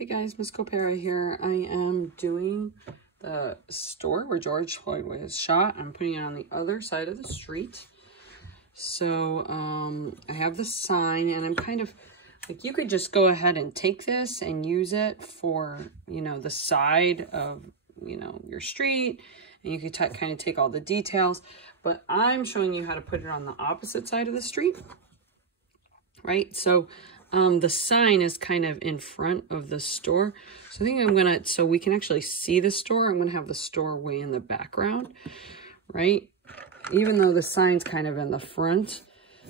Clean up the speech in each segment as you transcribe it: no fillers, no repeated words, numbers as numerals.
Hey guys, Miss Copera here. I am doing the store where George Floyd was shot. I'm putting it on the other side of the street. So I have the sign, and I'm kind of like, you could just go ahead and take this and use it for, you know, the side of, you know, your street, and you could kind of take all the details, but I'm showing you how to put it on the opposite side of the street, right? So the sign is kind of in front of the store. So I think I'm gonna, so we can actually see the store, I'm gonna have the store way in the background, right? Even though the sign's kind of in the front.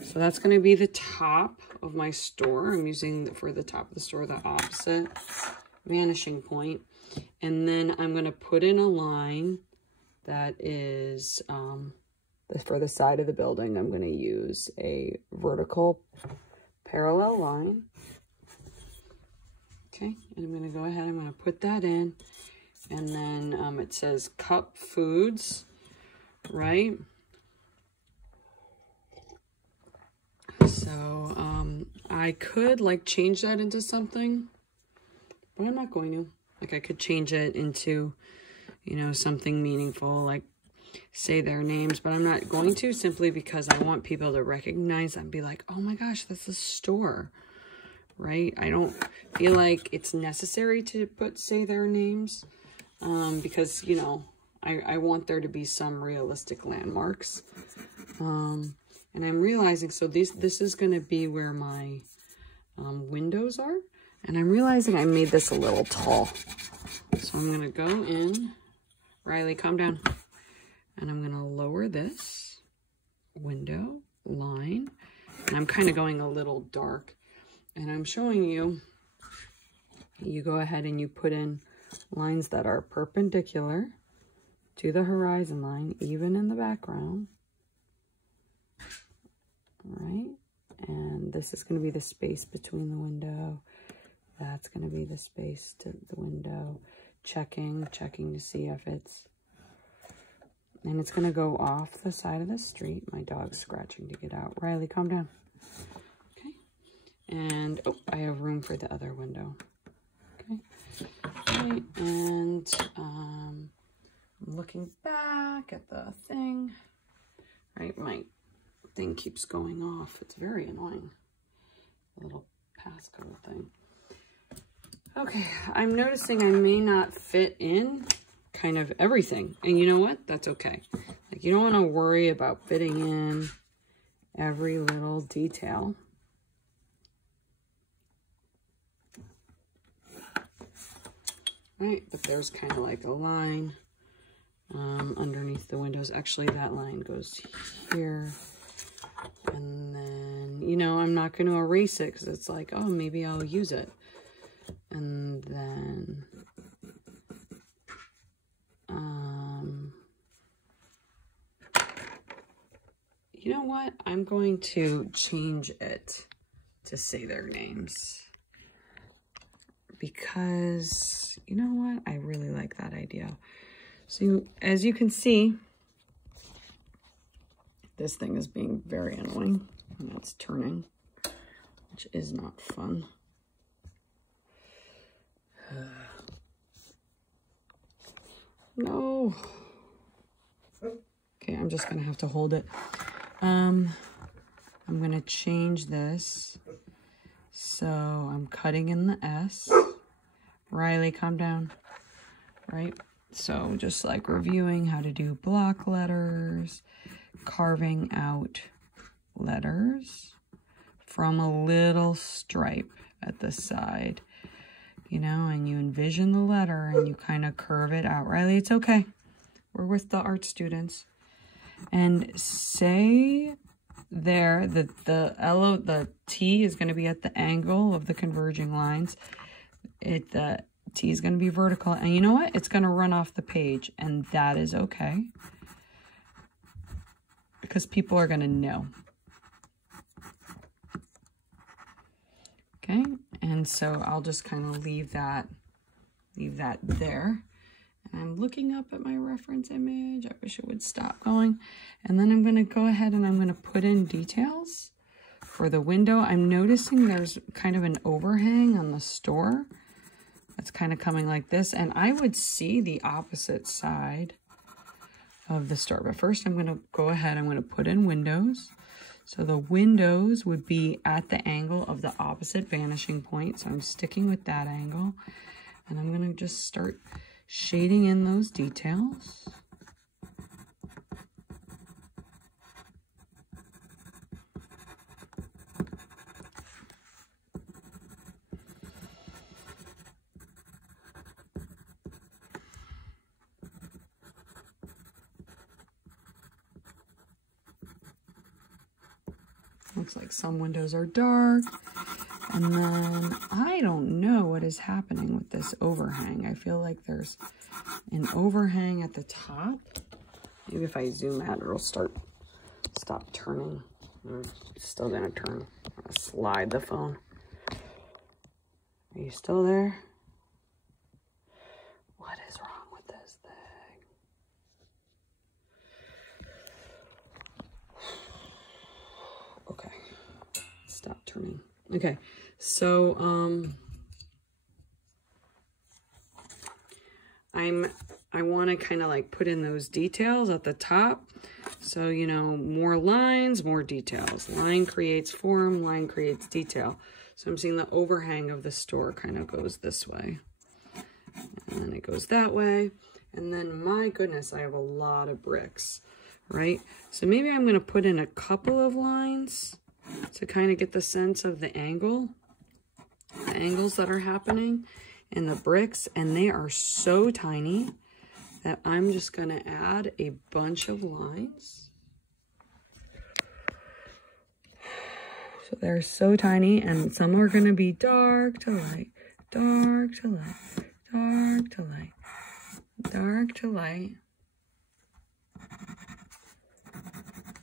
So that's gonna be the top of my store. I'm using, for the top of the store, the opposite vanishing point. And then I'm gonna put in a line that is, for the side of the building, I'm gonna use a vertical parallel line. Okay, and I'm going to go ahead, I'm going to put that in, and then it says Cup Foods, right? So I could like change that into something, but I'm not going to. Like, I could change it into, you know, something meaningful, like say their names, but I'm not going to, simply because I want people to recognize and be like, oh my gosh, that's a store, right? I don't feel like it's necessary to say their names, because, you know, I want there to be some realistic landmarks. And I'm realizing, so this is going to be where my windows are, and I'm realizing I made this a little tall. So I'm going to go in, Riley, calm down. And I'm going to lower this window line. And I'm kind of going a little dark. And I'm showing you, you go ahead and you put in lines that are perpendicular to the horizon line, even in the background. Right? And this is going to be the space between the window. That's going to be the space to the window. Checking to see if it's, and it's going to go off the side of the street. My dog's scratching to get out. Riley, calm down. Okay. And, oh, I have room for the other window. Okay. Okay. And I'm looking back at the thing. Right, my thing keeps going off. It's very annoying. The little passcode thing. Okay, I'm noticing I may not fit in kind of everything. And you know what? That's okay. Like, you don't want to worry about fitting in every little detail. Right, but there's kind of like a line underneath the windows. Actually, that line goes here. And then, you know, I'm not going to erase it because it's like, oh, maybe I'll use it. And then you know what? I'm going to change it to say their names, because you know what? I really like that idea. So as you can see, this thing is being very annoying. And it's turning, which is not fun. No. Okay, I'm just gonna have to hold it. I'm gonna change this. So I'm cutting in the S. Riley, calm down. Right? So just like reviewing how to do block letters, carving out letters from a little stripe at the side. You know, and you envision the letter and you kind of curve it out. Riley, it's okay. We're with the art students. And say there that the T is going to be at the angle of the converging lines. The T is going to be vertical. And you know what? It's going to run off the page. And that is okay, because people are going to know. Okay, and so I'll just kind of leave that there. And I'm looking up at my reference image. I wish it would stop going. And then I'm going to go ahead and I'm going to put in details for the window. I'm noticing there's kind of an overhang on the store. That's kind of coming like this. And I would see the opposite side of the store. But first I'm going to go ahead, I'm going to put in windows. So the windows would be at the angle of the opposite vanishing point. So I'm sticking with that angle. And I'm going to just start shading in those details. Looks like some windows are dark. And then I don't know what is happening with this overhang. I feel like there's an overhang at the top. Maybe if I zoom out, it'll stop turning. It's still gonna turn. I'm gonna slide the phone. Are you still there? What is wrong with this thing? Okay, stop turning. Okay, so I want to kind of like put in those details at the top. So, you know, more lines, more details. Line creates form, line creates detail. So I'm seeing the overhang of the store kind of goes this way. And then it goes that way. And then, my goodness, I have a lot of bricks, right? So maybe I'm going to put in a couple of lines to kind of get the sense of the angles that are happening in the bricks. And they are so tiny that I'm just going to add a bunch of lines. So they're so tiny, and some are going to be dark to light, dark to light, dark to light, dark to light.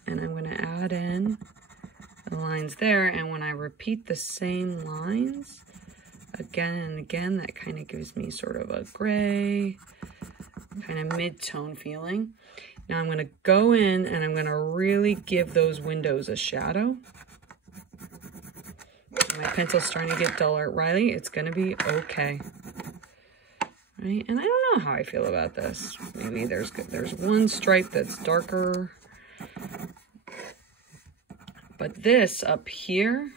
And I'm going to add in the lines there, and when I repeat the same lines again and again, that kind of gives me sort of a gray, kind of mid-tone feeling. Now I'm going to go in and I'm going to really give those windows a shadow. My pencil's starting to get duller. Riley, it's going to be okay. Right? And I don't know how I feel about this. Maybe there's one stripe that's darker. But this up here,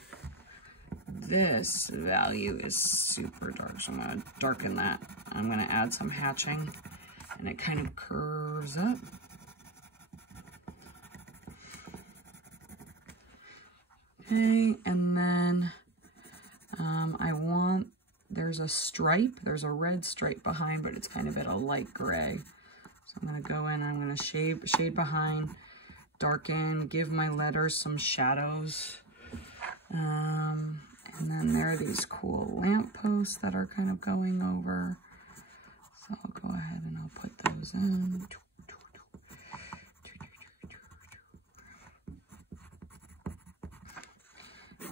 this value is super dark. So I'm going to darken that. I'm going to add some hatching, and it kind of curves up. Okay, and then there's a stripe, there's a red stripe behind, but it's kind of at a light gray. So I'm going to go in, I'm going to shade behind, darken, give my letters some shadows. And then there are these cool lamp posts that are kind of going over. So I'll go ahead and I'll put those in.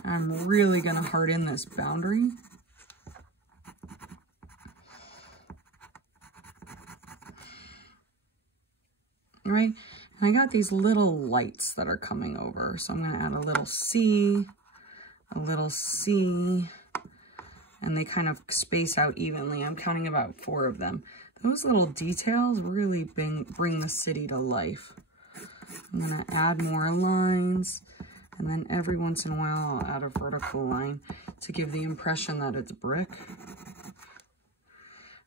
I'm really going to harden this boundary. Right? And I got these little lights that are coming over. So I'm going to add a little C, and they kind of space out evenly. I'm counting about 4 of them. Those little details really bring the city to life. I'm going to add more lines, and then every once in a while I'll add a vertical line to give the impression that it's brick.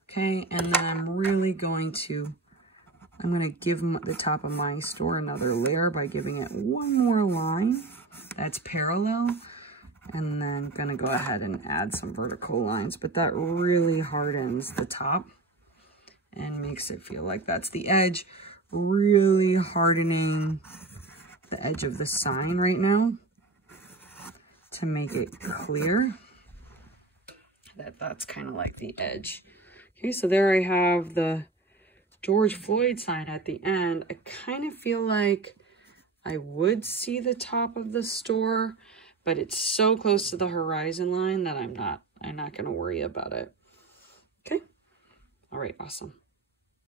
Okay, and then I'm really going to give the top of my store another layer by giving it one more line that's parallel. And then I'm going to go ahead and add some vertical lines, but that really hardens the top and makes it feel like that's the edge, really hardening the edge of the sign right now to make it clear that that's kind of like the edge. Okay, so there I have the George Floyd sign at the end. I kind of feel like I would see the top of the store, but it's so close to the horizon line that I'm not going to worry about it. Okay. All right. Awesome.